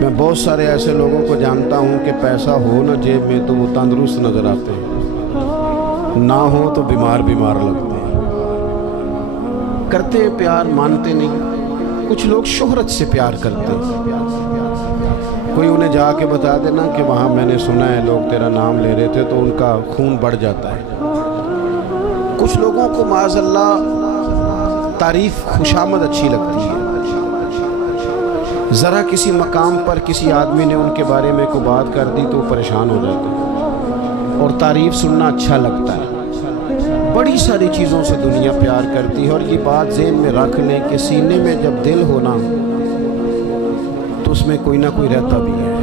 میں بہت سارے ایسے لوگوں کو جانتا ہوں کہ پیسہ ہو نہ جیب میں تو وہ تندرست نظر آتے ہیں، نہ ہو تو بیمار لگتے ہیں، کرتے ہیں پیار مانتے نہیں۔ کچھ لوگ شہرت سے پیار کرتے ہیں، کوئی انہیں جا کے بتا دینا کہ وہاں میں نے سنا ہے لوگ تیرا نام لے رہے تھے، تو ان کا خون بڑھ جاتا ہے۔ کچھ لوگوں کو معاذ اللہ تعریف خوشامد اچھی لگتی ہے، ذرا کسی مقام پر کسی آدمی نے ان کے بارے میں کوئی بات کر دی تو وہ پریشان ہو جاتے ہیں، اور تعریف سننا اچھا لگتا ہے۔ بڑی ساری چیزوں سے دنیا پیار کرتی ہے، اور یہ بات ذہن میں رکھ لیں کہ سینے میں جب دل ہونا تو اس میں کوئی نہ کوئی رہتا بھی ہے۔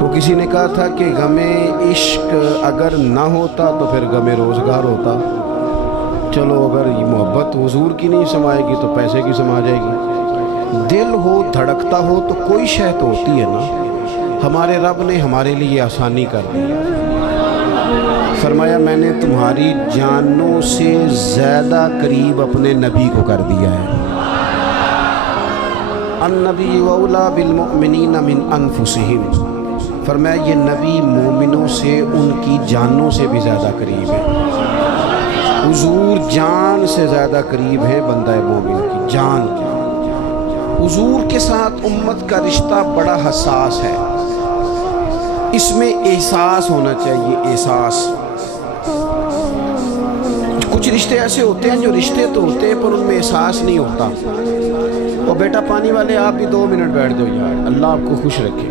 وہ کسی نے کہا تھا کہ غم عشق اگر نہ ہوتا تو پھر غم روزگار ہوتا۔ چلو اگر یہ محبت حضور کی نہیں سمائے گی تو پیسے کی سما جائے گی۔ دل ہو دھڑکتا ہو تو کوئی شے تو ہوتی ہے نا۔ ہمارے رب نے ہمارے لیے آسانی کر دی، فرمایا میں نے تمہاری جانوں سے زیادہ قریب اپنے نبی کو کر دیا ہے۔ النبی اولیٰ بالمؤمنین من انفسہم، فرمایا یہ نبی مومنوں سے ان کی جانوں سے بھی زیادہ قریب ہے۔ حضور جان سے زیادہ قریب ہے بندہ مومن کی جان کی۔ حضور کے ساتھ امت کا رشتہ بڑا حساس ہے، اس میں احساس ہونا چاہیے، احساس۔ کچھ رشتے ایسے ہوتے ہیں جو رشتے تو ہوتے ہیں پر ان میں احساس نہیں ہوتا۔ اور بیٹا پانی والے آپ بھی 2 منٹ بیٹھ جاؤ یار، اللہ آپ کو خوش رکھے۔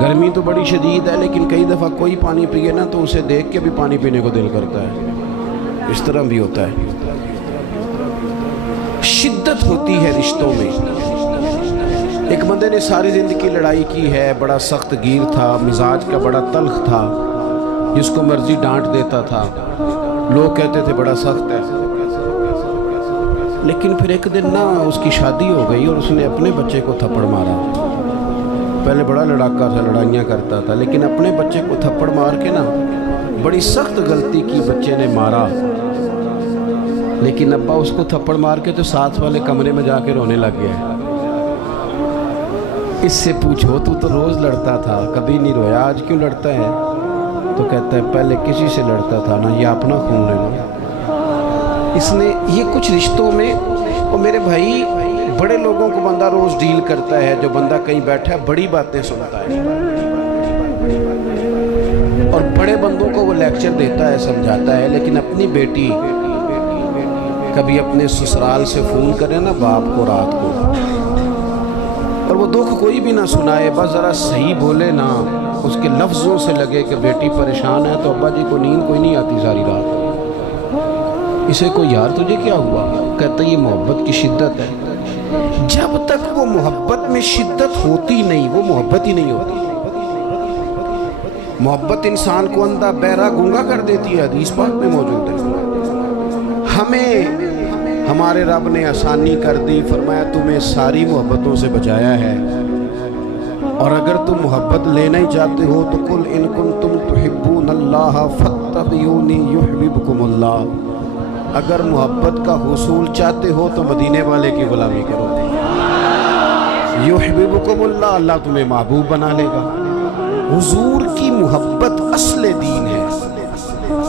گرمی تو بڑی شدید ہے لیکن کئی دفعہ کوئی پانی پیے نا تو اسے دیکھ کے بھی پانی پینے کو دل کرتا ہے، اس طرح بھی ہوتا ہے۔ شدت ہوتی ہے رشتوں میں۔ ایک بندے نے ساری زندگی لڑائی کی ہے، بڑا سخت گیر تھا، مزاج کا بڑا تلخ تھا، جس کو مرضی ڈانٹ دیتا تھا، لوگ کہتے تھے بڑا سخت ہے۔ لیکن پھر ایک دن نا اس کی شادی ہو گئی اور اس نے اپنے بچے کو تھپڑ مارا۔ پہلے بڑا لڑاکا تھا، لڑائیاں کرتا تھا، لیکن اپنے بچے کو تھپڑ مار کے نا بڑی سخت غلطی کی، بچے نے مارا۔ لیکن ابا اس کو تھپڑ مار کے تو ساتھ والے کمرے میں جا کے رونے لگ گیا۔ اس سے پوچھو تو روز لڑتا تھا، کبھی نہیں رویا، آج کیوں لڑتا ہے؟ تو کہتا ہے پہلے کسی سے لڑتا تھا نا، یہ اپنا خون ہے نا۔ اس نے یہ کچھ رشتوں میں، اور میرے بھائی بڑے لوگوں کو بندہ روز ڈیل کرتا ہے، جو بندہ کہیں بیٹھا ہے بڑی باتیں سنتا ہے، اور بڑے بندوں کو وہ لیکچر دیتا ہے، سمجھاتا ہے، لیکن اپنی بیٹی کبھی اپنے سسرال سے فون کرے نا باپ کو رات کو، اور وہ دکھ کوئی بھی نہ سنائے، بس ذرا صحیح بولے نا، اس کے لفظوں سے لگے کہ بیٹی پریشان ہے، تو ابا جی کو نیند کوئی نہیں آتی ساری رات۔ اسے کو یار تجھے کیا ہوا؟ کہتا یہ محبت کی شدت ہے۔ جب تک وہ محبت میں شدت ہوتی نہیں وہ محبت ہی نہیں ہوتی۔ محبت انسان کو اندھا بہرا گونگا کر دیتی ہے، حدیث پاک میں موجود ہے۔ ہمیں ہمارے رب نے آسانی کر دی، فرمایا تمہیں ساری محبتوں سے بچایا ہے، اور اگر تم محبت لینا ہی چاہتے ہو تو قل ان کنتم تحبون اللہ فاتبعونی یحببکم اللہ، اگر محبت کا حصول چاہتے ہو تو مدینے والے کی غلامی کرو، یحببکم اللہ، اللہ تمہیں محبوب بنا لے گا۔ حضور کی محبت اصل دین ہے،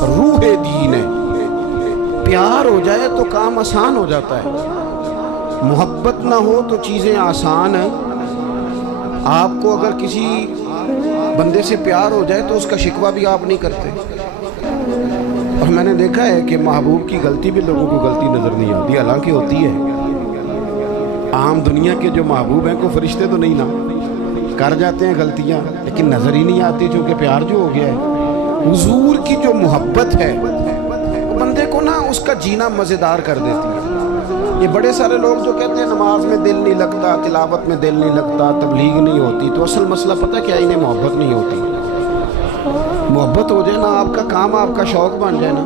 روح دین ہے۔ پیار ہو جائے تو کام آسان ہو جاتا ہے، محبت نہ ہو تو چیزیں آسان ہیں۔ آپ کو اگر کسی بندے سے پیار ہو جائے تو اس کا شکوہ بھی آپ نہیں کرتے، اور میں نے دیکھا ہے کہ محبوب کی غلطی بھی لوگوں کو غلطی نظر نہیں آتی، حالانکہ ہوتی ہے۔ عام دنیا کے جو محبوب ہیں کو فرشتے تو نہیں نا، کر جاتے ہیں غلطیاں لیکن نظر ہی نہیں آتی، چونکہ پیار جو ہو گیا ہے۔ حضور کی جو محبت ہے وہ بندے کو نا اس کا جینا مزیدار کر دیتی ہے۔ یہ بڑے سارے لوگ جو کہتے ہیں نماز میں دل نہیں لگتا، تلاوت میں دل نہیں لگتا، تبلیغ نہیں ہوتی، تو اصل مسئلہ پتہ کیا، انہیں محبت نہیں ہوتی۔ محبت ہو جائے نا، آپ کا کام آپ کا شوق بن جائے نا۔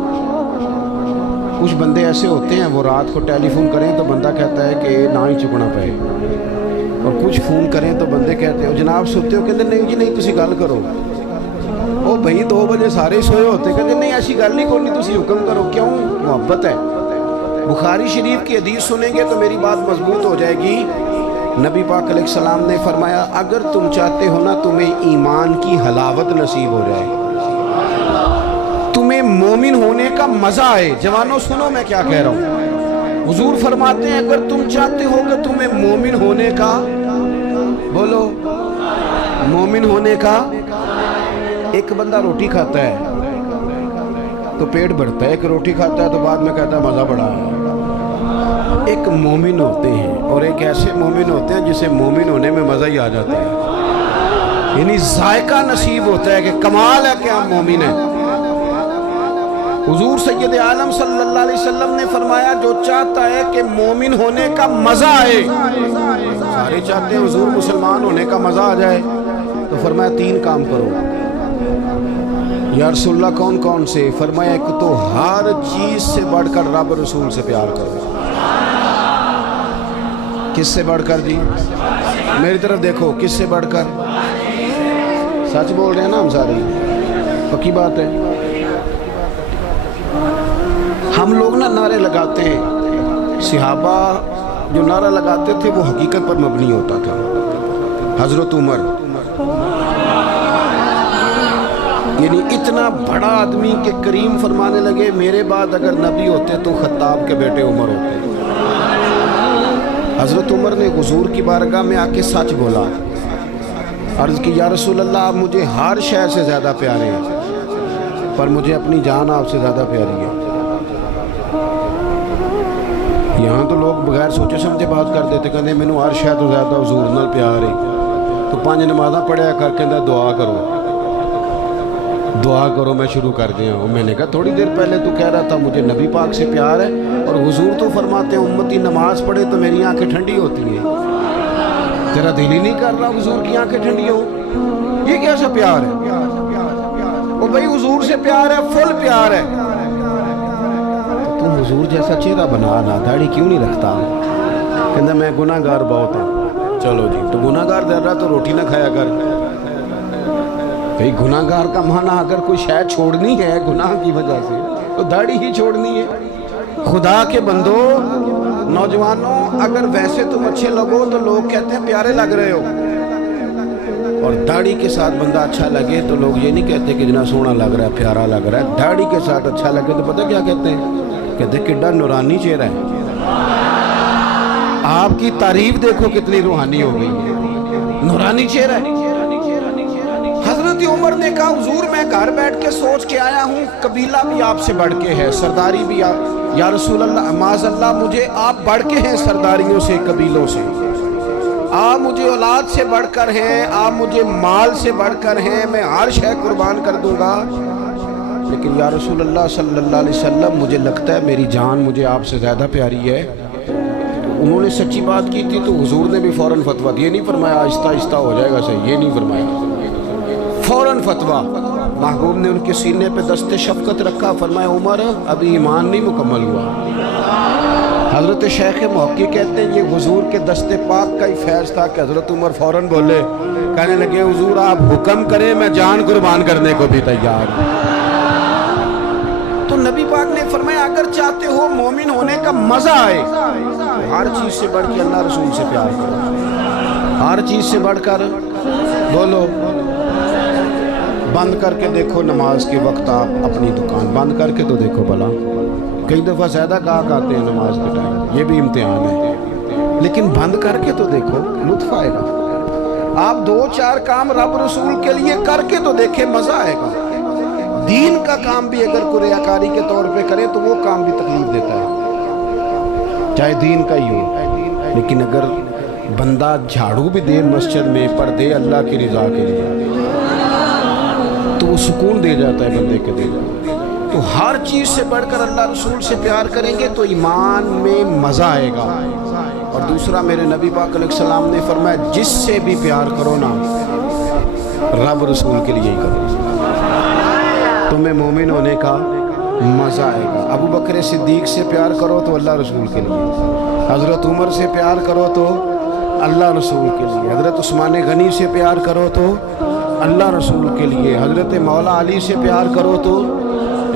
کچھ بندے ایسے ہوتے ہیں وہ رات کو ٹیلی فون کریں تو بندہ کہتا ہے کہ نہ ہی چکنا پائے، اور کچھ فون کریں تو بندے کہتے ہیں جناب سوتے ہو، کہتے نہیں جی نہیں تسی گل کرو۔ وہ بھائی 2 بجے سارے سوئے ہوتے، کہتے نہیں ایسی گل نہیں کرنی، تسی حکم کرو۔ کیوں؟ محبت ہے۔ بخاری شریف کی حدیث سنیں گے تو میری بات مضبوط ہو جائے گی نبی پاک علیہ السلام نے فرمایا اگر تم چاہتے ہو نا تمہیں ایمان کی حلاوت نصیب ہو جائے، تمہیں مومن ہونے کا مزہ آئے، جوانوں سنو میں کیا کہہ رہا ہوں، حضور فرماتے ہیں اگر تم چاہتے ہو کہ تمہیں مومن ہونے کا، بولو مومن ہونے کا، ایک بندہ روٹی کھاتا ہے تو پیٹ بھرتا ہے، ایک روٹی کھاتا ہے تو بعد میں کہتا ہے مزہ بڑا ہے۔ ایک مومن ہوتے ہیں اور ایک ایسے مومن ہوتے ہیں جسے مومن ہونے میں مزہ ہی آ جاتا ہے، یعنی ذائقہ نصیب ہوتا ہے کہ کمال ہے کہ ہم مومن ہیں۔ حضور سید عالم صلی اللہ علیہ وسلم نے فرمایا جو چاہتا ہے کہ مومن ہونے کا مزہ آئے، سارے چاہتے ہیں حضور مسلمان ہونے کا مزہ آ جائے، تو فرمایا 3 کام کرو۔ یا رسول اللہ کون کون سے؟ فرمایا ایک تو ہر چیز سے بڑھ کر رب رسول سے پیار کرو۔ کس سے بڑھ کر جی؟ میری طرف دیکھو، کس سے بڑھ کر؟ سچ بول رہے ہیں نا ہم سارے، پکی بات ہے۔ ہم لوگ نا نعرے لگاتے ہیں، صحابہ جو نعرہ لگاتے تھے وہ حقیقت پر مبنی ہوتا تھا۔ حضرت عمر یعنی اتنا بڑا آدمی کہ کریم فرمانے لگے میرے بعد اگر نبی ہوتے تو خطاب کے بیٹے عمر ہوتے۔ حضرت عمر نے حضور کی بارگاہ میں آ کے سچ بولا، عرض کی یا رسول اللہ آپ مجھے ہر شے سے زیادہ پیارے ہیں پر مجھے اپنی جان آپ سے زیادہ پیاری ہے۔ یہاں تو لوگ بغیر سوچے سمجھے بات کر دیتے، کہتے میں ہر شے تو زیادہ حضور نال پیار ہے، تو 5 نمازاں پڑھیا کر کے دعا کرو دعا کرو میں شروع کر دیا ہوں۔ میں نے کہا تھوڑی دیر پہلے تو کہہ رہا تھا مجھے نبی پاک سے پیار ہے، اور حضور تو فرماتے ہیں امتی نماز پڑھے تو میری آنکھیں ٹھنڈی ہوتی ہیں، تیرا دل ہی نہیں کر رہا حضور کی آنکھیں ٹھنڈی ہو، یہ کیسا پیار ہے؟ وہ بھائی حضور سے پیار ہے، فل پیار ہے، تم حضور جیسا چہرہ بنا نا، داڑھی کیوں نہیں رکھتا؟ کہتا میں گناہ گار بہت ہوں۔ چلو جی، تو گناہ گار در رہا تو روٹی نہ کھایا کر۔ بھئی گناہ گار کا معنی اگر کوئی شے چھوڑنی ہے گناہ کی وجہ سے تو داڑھی ہی چھوڑنی ہے۔ خدا کے بندو، نوجوانوں، اگر ویسے تم اچھے لگو تو لوگ کہتے ہیں پیارے لگ رہے ہو، اور داڑھی کے ساتھ بندہ اچھا لگے تو لوگ یہ نہیں کہتے کہ جنا سونا لگ رہا ہے، پیارا لگ رہا ہے۔ داڑھی کے ساتھ اچھا لگے تو پتہ کیا کہتے ہیں؟ کہتے ہیں کڈا نورانی چہرہ ہے۔ آپ کی تعریف دیکھو کتنی روحانی ہو گئی ہے، نورانی چہرہ ہے۔ حضرت عمر نے کہا حضور میں گھر بیٹھ کے سوچ کے آیا ہوں، قبیلہ بھی آپ سے بڑھ کے ہے، سرداری بھی آپ، یا رسول اللہ معاذ اللہ مجھے آپ بڑھ کے ہیں سرداریوں سے، قبیلوں سے، آپ مجھے اولاد سے بڑھ کر ہیں، آپ مجھے مال سے بڑھ کر ہیں، میں ہر شے قربان کر دوں گا، لیکن یا رسول اللہ صلی اللہ علیہ وسلم مجھے لگتا ہے میری جان مجھے آپ سے زیادہ پیاری ہے۔ انہوں نے سچی بات کی تھی تو حضور نے بھی فوراً فتویٰ دیا، نہیں فرمایا آہستہ آہستہ ہو جائے گا صحیح، یہ نہیں فرمایا، فوراً فتویٰ۔ محبوب نے ان کے سینے پہ دست شفقت رکھا، فرمایا عمر ابھی ایمان نہیں مکمل ہوا۔ حضرت شیخ محقق کہتے ہیں یہ حضور کے دست پاک کا ہی فیض تھا کہ حضرت عمر فوراً بولے، کہنے لگے حضور آپ حکم کریں میں جان قربان کرنے کو بھی تیار ہوں۔ تو نبی پاک نے فرمایا اگر چاہتے ہو مومن ہونے کا مزہ آئے تو ہر چیز سے بڑھ کے اللہ رسول سے پیار کرو، ہر چیز سے بڑھ کر، بولو بند کر کے دیکھو نماز کے وقت، آپ اپنی دکان بند کر کے تو دیکھو بھلا، کئی دفعہ زیادہ گاہک آتے ہیں نماز کے ٹائم، یہ بھی امتحان ہے، لیکن بند کر کے تو دیکھو لطف آئے گا۔ آپ 2-4 کام رب رسول کے لیے کر کے تو دیکھیں، مزہ آئے گا۔ دین کا کام بھی اگر کوئی ریاکاری کے طور پہ کرے تو وہ کام بھی تکلیف دیتا ہے، چاہے دین کا ہی ہو، لیکن اگر بندہ جھاڑو بھی دے مسجد میں پر دے اللہ کی رضا کے لیے تو وہ سکون دے جاتا ہے بندے کے دل۔ تو ہر چیز سے بڑھ کر اللہ رسول سے پیار کریں گے تو ایمان میں مزہ آئے گا۔ اور دوسرا میرے نبی پاک علیہ السلام نے فرمایا جس سے بھی پیار کرو نا رب رسول کے لیے ہی کرو، تمہیں مومن ہونے کا مزہ آئے گا۔ ابو بکر صدیق سے پیار کرو تو اللہ رسول کے لیے، حضرت عمر سے پیار کرو تو اللہ رسول کے لیے، حضرت عثمان غنی سے پیار کرو تو اللہ رسول کے لیے، حضرت مولا علی سے پیار کرو تو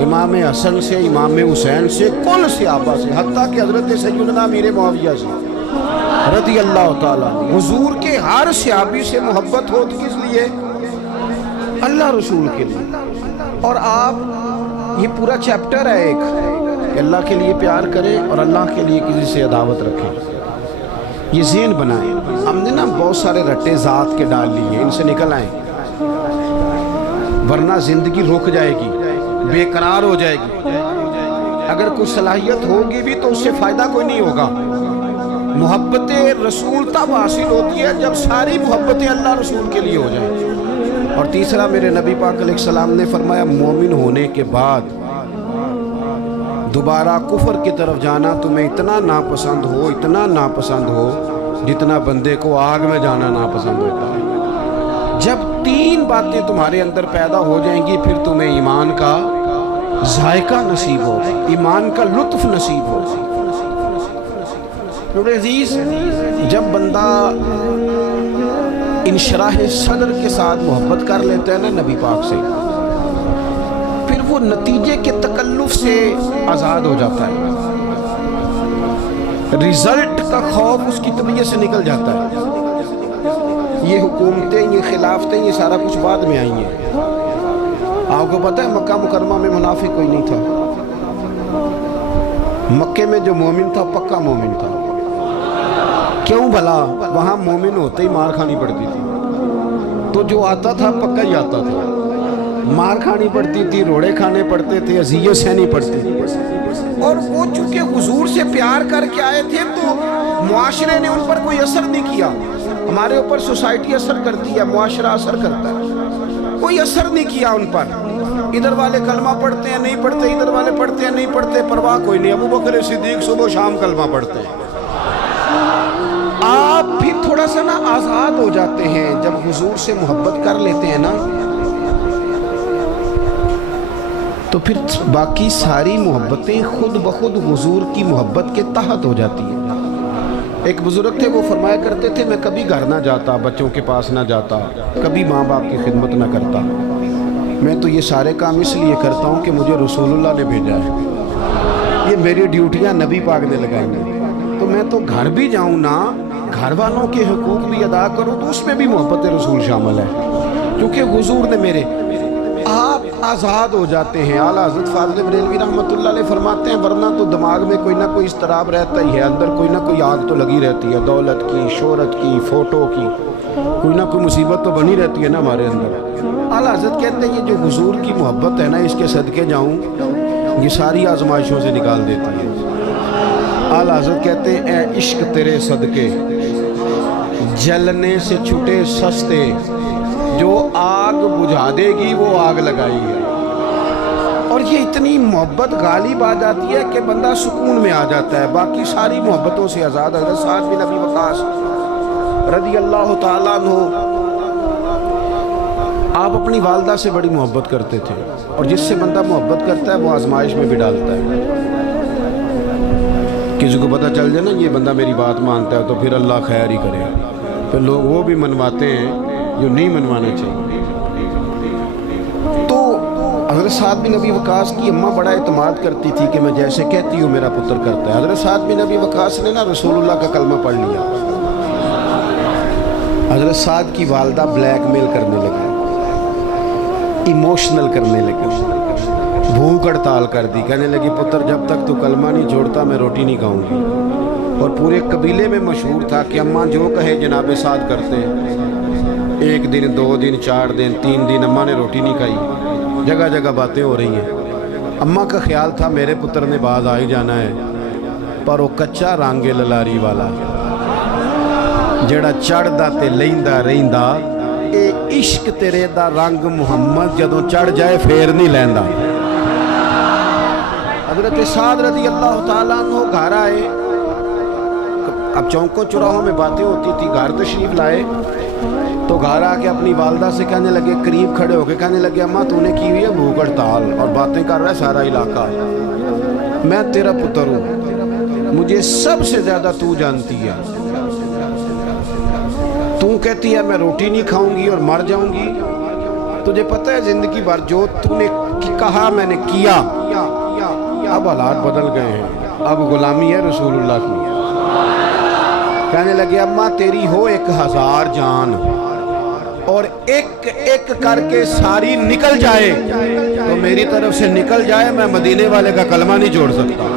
امام حسن سے، امام حسین سے، کل صحابہ سے، حتیٰ کہ حضرت سیدنا امیر معاویہ سے۔ رضی اللہ تعالیٰ عنہ۔ حضور کے ہر صحابی سے محبت ہو تو کس لیے؟ اللہ رسول کے لیے۔ اور آپ یہ پورا چیپٹر ہے ایک کہ اللہ کے لیے پیار کریں اور اللہ کے لیے کسی سے عداوت رکھیں، یہ ذہن بنائیں۔ ہم نے نا بہت سارے رٹے ذات کے ڈال لیے، ان سے نکل آئیں، ورنہ زندگی رک جائے گی، بے قرار ہو جائے گی۔ اگر کوئی صلاحیت ہوگی بھی تو اس سے فائدہ کوئی نہیں ہوگا۔ محبت رسول تب حاصل ہوتی ہے جب ساری محبتیں اللہ رسول کے لیے ہو جائیں۔ اور تیسرا، میرے نبی پاک علیہ السلام نے فرمایا مومن ہونے کے بعد دوبارہ کفر کی طرف جانا تمہیں اتنا ناپسند ہو، اتنا ناپسند ہو جتنا بندے کو آگ میں جانا ناپسند ہوتا ہے۔ جب تین باتیں تمہارے اندر پیدا ہو جائیں گی پھر تمہیں ایمان کا ذائقہ نصیب ہو، ایمان کا لطف نصیب ہو۔ میرے عزیز، جب بندہ انشراح صدر کے ساتھ محبت کر لیتا ہے نا نبی پاک سے، پھر وہ نتیجے کے تکلف سے آزاد ہو جاتا ہے، رزلٹ کا خوف اس کی طبیعت سے نکل جاتا ہے۔ یہ حکومتیں، یہ خلافتیں، یہ سارا کچھ بعد میں آئی ہیں۔ آپ کو پتہ ہے مکہ مکرمہ میں منافق کوئی نہیں تھا، مکے میں جو مومن تھا پکا مومن تھا۔ کیوں بھلا؟ وہاں مومن ہوتے ہی مار کھانی پڑتی تھی، تو جو آتا تھا پکا ہی آتا تھا، مار کھانی پڑتی تھی، روڑے کھانے پڑتے تھے، اذیت سہنی پڑتی تھی۔ اور وہ چونکہ حضور سے پیار کر کے آئے تھے تو معاشرے نے ان پر کوئی اثر نہیں کیا۔ ہمارے اوپر سوسائٹی اثر کرتی ہے، معاشرہ اثر کرتا ہے، کوئی اثر نہیں کیا ان پر۔ ادھر والے کلمہ پڑھتے ہیں نہیں پڑھتے، ادھر والے پڑھتے ہیں نہیں پڑھتے، پرواہ کوئی نہیں۔ ابو بکر صدیق صبح و شام کلمہ پڑھتے ہیں۔ آپ بھی تھوڑا سا نا آزاد ہو جاتے ہیں جب حضور سے محبت کر لیتے ہیں نا، تو پھر باقی ساری محبتیں خود بخود حضور کی محبت کے تحت ہو جاتی ہیں۔ ایک بزرگ تھے، وہ فرمایا کرتے تھے میں کبھی گھر نہ جاتا، بچوں کے پاس نہ جاتا، کبھی ماں باپ کی خدمت نہ کرتا، میں تو یہ سارے کام اس لیے کرتا ہوں کہ مجھے رسول اللہ نے بھیجا ہے، یہ میری ڈیوٹیاں نبی پاک نے لگائی ہیں، تو میں تو گھر بھی جاؤں نا، گھر والوں کے حقوق بھی ادا کروں تو اس میں بھی محبت رسول شامل ہے، کیونکہ حضور نے میرے۔ آپ آزاد ہو جاتے ہیں۔ اعلیٰ حضرت فاضل بریلوی رحمۃ اللہ علیہ فرماتے ہیں ورنہ تو دماغ میں کوئی نہ کوئی اضطراب رہتا ہی ہے، اندر کوئی نہ کوئی آگ تو لگی رہتی ہے، دولت کی، شہرت کی، فوٹو کی، کوئی نہ کوئی مصیبت تو بنی رہتی ہے نا ہمارے اندر۔ اعلیٰ حضرت کہتے ہیں یہ جو حضور کی محبت ہے نا، اس کے صدقے جاؤں، یہ ساری آزمائشوں سے نکال دیتی ہے۔ اعلیٰ حضرت کہتے ہیں اے عشق تیرے صدقے جلنے سے چھٹے سستے، جو آگ بجھا دے گی وہ آگ لگائی ہے۔ اور یہ اتنی محبت غالب آ جاتی ہے کہ بندہ سکون میں آ جاتا ہے، باقی ساری محبتوں سے آزاد۔ حضرت سعد بن ابی وقاص رضی اللہ تعالیٰ عنہ، آپ اپنی والدہ سے بڑی محبت کرتے تھے، اور جس سے بندہ محبت کرتا ہے وہ آزمائش میں بھی ڈالتا ہے۔ کسی کو پتہ چل جائے نا یہ بندہ میری بات مانتا ہے تو پھر اللہ خیر ہی کرے، پھر لوگ وہ بھی منواتے ہیں جو نہیں منوانا چاہیے۔ تو حضرت سعد بن ابی وقاص کی اماں بڑا اعتماد کرتی تھی کہ میں جیسے کہتی ہوں میرا پتر کرتا ہے۔ حضرت سعد بن ابی وقاص نے نا رسول اللہ کا کلمہ پڑھ لیا، حضرت سعد کی والدہ بلیک میل کرنے لگی، ایموشنل کرنے لگی، بھوک ہڑتال کر دی، کہنے لگی پتر جب تک تو کلمہ نہیں چھوڑتا میں روٹی نہیں کھاؤں گی۔ اور پورے قبیلے میں مشہور تھا کہ اماں جو کہے جناب سعد کرتے، ایک دن، 2 دن، 4 دن، 3 دن اماں نے روٹی نہیں کھائی، جگہ جگہ باتیں ہو رہی ہیں۔ اماں کا خیال تھا میرے پتر نے باز آ ہی جانا ہے، پر وہ کچا رانگے للاری والا جڑا چڑھدا تے لیندا رہندا، اے عشق تیرے دا رنگ محمد جدوں چڑھ جائے پھر نہیں لیندا۔ حضرت سعد رضی اللہ تعالیٰ عنہ گھر آئے، اب چوکوں چوراہوں میں باتیں ہوتی تھی، گھر تشریف لائے تو گھر آ کے اپنی والدہ سے کہنے لگے، قریب کھڑے ہو کے کہنے لگے اماں تو نے کی ہوئی ہے بھوک ہڑتال اور باتیں کر رہا ہے سارا علاقہ، میں تیرا پتر ہوں، مجھے سب سے زیادہ تو جانتی ہے، تو کہتی ہے میں روٹی نہیں کھاؤں گی اور مر جاؤں گی، تجھے پتہ ہے زندگی بھر جو تو نے کہا میں نے کیا۔ اب حالات بدل گئے ہیں، اب غلامی ہے رسول اللہ کی، کہنے لگے اماں تیری ہو 1000 جان اور ایک ایک کر کے ساری نکل جائے تو میری طرف سے نکل جائے، میں مدینے والے کا کلمہ نہیں چھوڑ سکتا،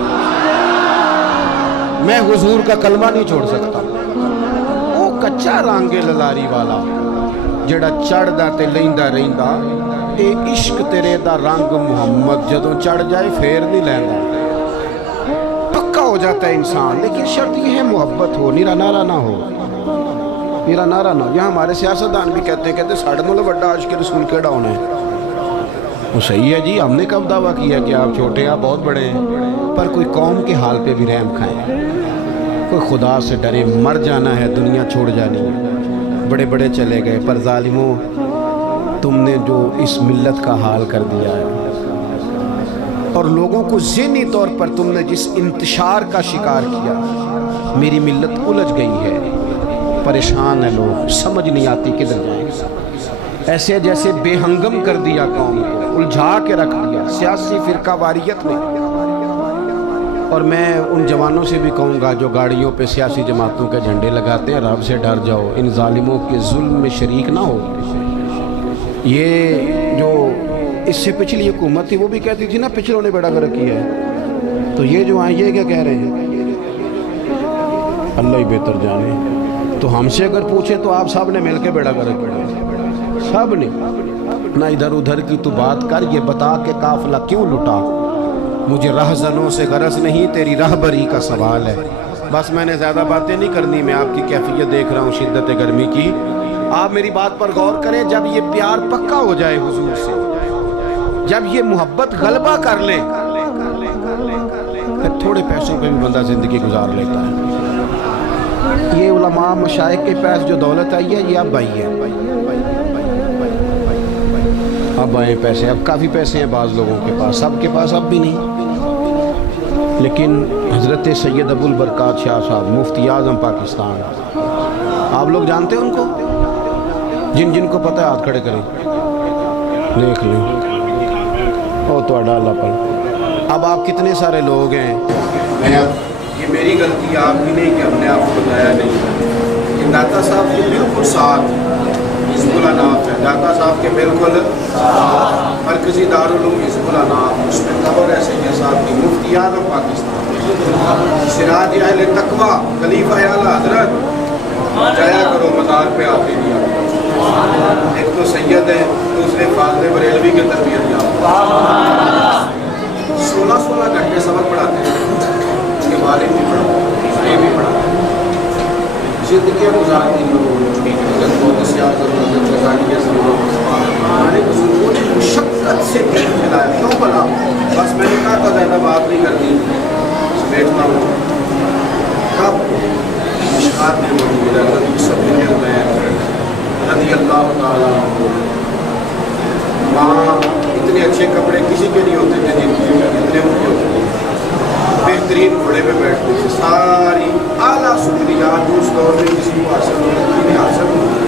میں حضور کا کلمہ نہیں چھوڑ سکتا۔ وہ کچا رانگے للاری والا جڑا چڑھ دا تے لیندا رہندا، اے عشق تیرے دا رنگ محمد جدوں چڑھ جائے پھر نہیں لیندا، پکا ہو جاتا ہے انسان۔ لیکن شرط یہ ہے محبت ہو، نیرا نارا نہ ہو، میرا نعرہ نہ ہو۔ یہاں ہمارے سیاستدان بھی کہتے ہیں ساڑھے نو بڑا عاشق رسول کیڑا ہونا ہے۔ وہ صحیح ہے جی، ہم نے کب دعویٰ کیا کہ آپ چھوٹے ہیں، آپ بہت بڑے ہیں، پر کوئی قوم کے حال پہ بھی رحم کھائیں، کوئی خدا سے ڈرے، مر جانا ہے، دنیا چھوڑ جانی ہے۔ بڑے بڑے چلے گئے، پر ظالموں تم نے جو اس ملت کا حال کر دیا ہے، اور لوگوں کو ذہنی طور پر تم نے جس انتشار کا شکار کیا، میری ملت الجھ گئی ہے، پریشان ہے، لوگ سمجھ نہیں آتی کدھر جائیں، ایسے جیسے بے ہنگم کر دیا، قوم کو الجھا کے رکھ دیا سیاسی فرقہ واریت نے۔ اور میں ان جوانوں سے بھی کہوں گا جو گاڑیوں پہ سیاسی جماعتوں کے جھنڈے لگاتے ہیں، رب سے ڈر جاؤ، ان ظالموں کے ظلم میں شریک نہ ہو۔ یہ جو اس سے پچھلی حکومت تھی وہ بھی کہتی تھی نا پچھلوں نے بیڑا گرک کیا ہے، تو یہ جو آئیں یہ کیا کہہ رہے ہیں، اللہ ہی بہتر جانے۔ تو ہم سے اگر پوچھے تو آپ سب نے مل کے بیڑا گرک کیا، سب نے، نہ ادھر ادھر کی تو بات کر، یہ بتا کہ قافلہ کیوں لٹا، مجھے رہزنوں سے غرض نہیں، تیری رہبری کا سوال ہے۔ بس میں نے زیادہ باتیں نہیں کرنی، میں آپ کی کیفیت دیکھ رہا ہوں شدت گرمی کی، آپ میری بات پر غور کریں۔ جب یہ پیار پکا ہو جائے حضور سے، جب یہ محبت غلبہ کر لے، پھر تھوڑے پیسوں پہ بھی بندہ زندگی گزار لیتا ہے۔ یہ علماء مشائخ کے پاس جو دولت آئی ہے، یہ اب آئی ہے، اب آئے پیسے، اب کافی پیسے ہیں بعض لوگوں کے پاس، سب کے پاس اب بھی نہیں۔ لیکن حضرت سید ابو البرکات شاہ صاحب مفتی اعظم پاکستان، آپ لوگ جانتے ہیں ان کو؟ جن جن کو پتہ ہے ہاتھ کھڑے کریں، دیکھ لیں، او تو ڈالا پر۔ اب آپ کتنے سارے لوگ ہیں، یہ میری غلطی آپ کی نہیں کہ ہم نے آپ کو بتایا نہیں، کہ داتا صاحب کے بالکل ساتھ حزب الاناف ہے، داتا صاحب کے بالکل مرکزی دارالعلوم حزب الاناف، اس میں خبر ہے سید صاحب کی، مفتی اعظم پاکستان، سراج اہل تقوی، خلیفہ اعلیٰ حضرت، جایا کرو مزار پہ آتے دیا، ایک تو سید ہے، دوسرے فاضل بریلوی کے تربیت یافتہ، 16 گھنٹے سبق پڑھاتے ہیں، اس کے والد بھی پڑھا، یہ بھی پڑھا، زندگیاں گزارتی لوگوں نے، حضرت محدث اعظم حضرت غزالی ہمارے بزرگوں نے مشقت سے دین پھیلایا، کیوں بنا؟ بس میں نے کہا تھا زیادہ بات نہیں کرنی، بیٹھنا ہوں، کب مشکات میں موجود ہے حضرت یوسف بن نعمان رضی اللہ تعالیٰ عنہ، وہاں اتنے اچھے کپڑے کسی کے نہیں ہوتے تھے، اتنے ان کے ہوتے تھے، بہترین گھوڑے پہ بیٹھتے تھے، ساری اعلیٰ سہولیات جو اس دور میں کسی کو حاصل ہوتی نہیں حاصل ہوتی،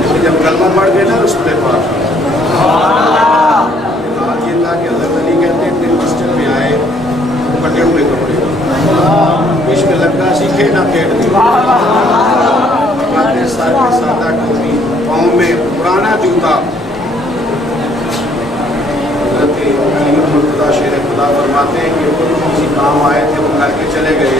لیکن جب کلمہ پڑھ گئے نا رسول پاک، یہ تھا کہ حضرت علی کہتے تھے مسجد میں آئے پٹے ہوئے کپڑے، اس میں لگتا سیکھے نہ پھیٹ دی، سادہ ٹوپی، پاؤں میں پرانا جوتا، حضرت علی مرتضیٰ شیر خدا فرماتے ہیں کہ وہ کسی کام آئے تھے، وہ کر کے چلے گئے،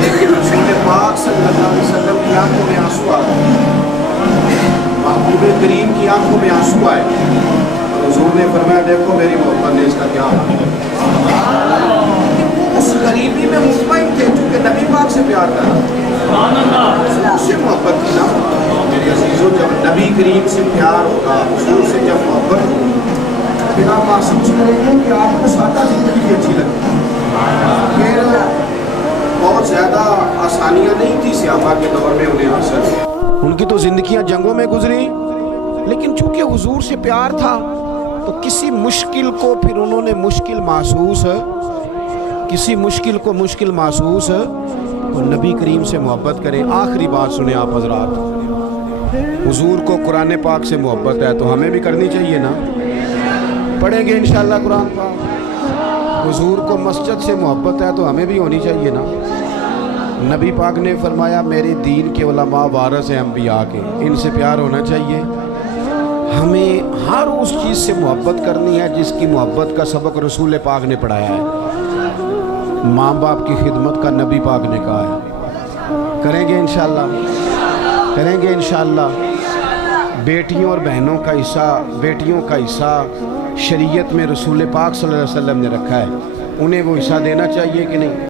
لیکن رسول پاک صلی اللہ علیہ وسلم کی آنکھوں میں آنسو آ گئے، محبوب کریم کی آنکھوں میں آنسو آئے، اور حضور نے فرمایا دیکھو میری محبت نے اس کا کیا حال ہے۔ اس غریبی میں مطمئن تھے چونکہ نبی پاک سے پیار کرا، اس سے محبت کی نا میرے عزیزوں، جب نبی کریم سے پیار ہوگا، حضور سے جب محبت ہوگی، بنا محسوس کریں گے کہ آپ کو سادہ زندگی بھی اچھی لگتی، پھر بہت زیادہ آسانیاں نہیں تھی صحابہ کے دور میں انہیں حاصل، ان کی تو زندگیاں جنگوں میں گزری، لیکن چونکہ حضور سے پیار تھا تو کسی مشکل کو پھر انہوں نے مشکل محسوس، کسی مشکل کو مشکل محسوس، اور نبی کریم سے محبت کریں۔ آخری بات سنیں آپ حضرات، حضور کو قرآن پاک سے محبت ہے تو ہمیں بھی کرنی چاہیے نا، پڑھیں گے انشاءاللہ قرآن پاک۔ حضور کو مسجد سے محبت ہے تو ہمیں بھی ہونی چاہیے نا، نبی پاک نے فرمایا میری دین کے علماء وارث ہیں انبیاء کے، ان سے پیار ہونا چاہیے۔ ہمیں ہر اس چیز سے محبت کرنی ہے جس کی محبت کا سبق رسول پاک نے پڑھایا ہے، ماں باپ کی خدمت کا نبی پاک نے کہا ہے۔ کریں گے انشاءاللہ، کریں گے انشاءاللہ۔ بیٹیوں اور بہنوں کا حصہ، بیٹیوں کا حصہ شریعت میں رسول پاک صلی اللہ علیہ وسلم نے رکھا ہے، انہیں وہ حصہ دینا چاہیے کہ نہیں؟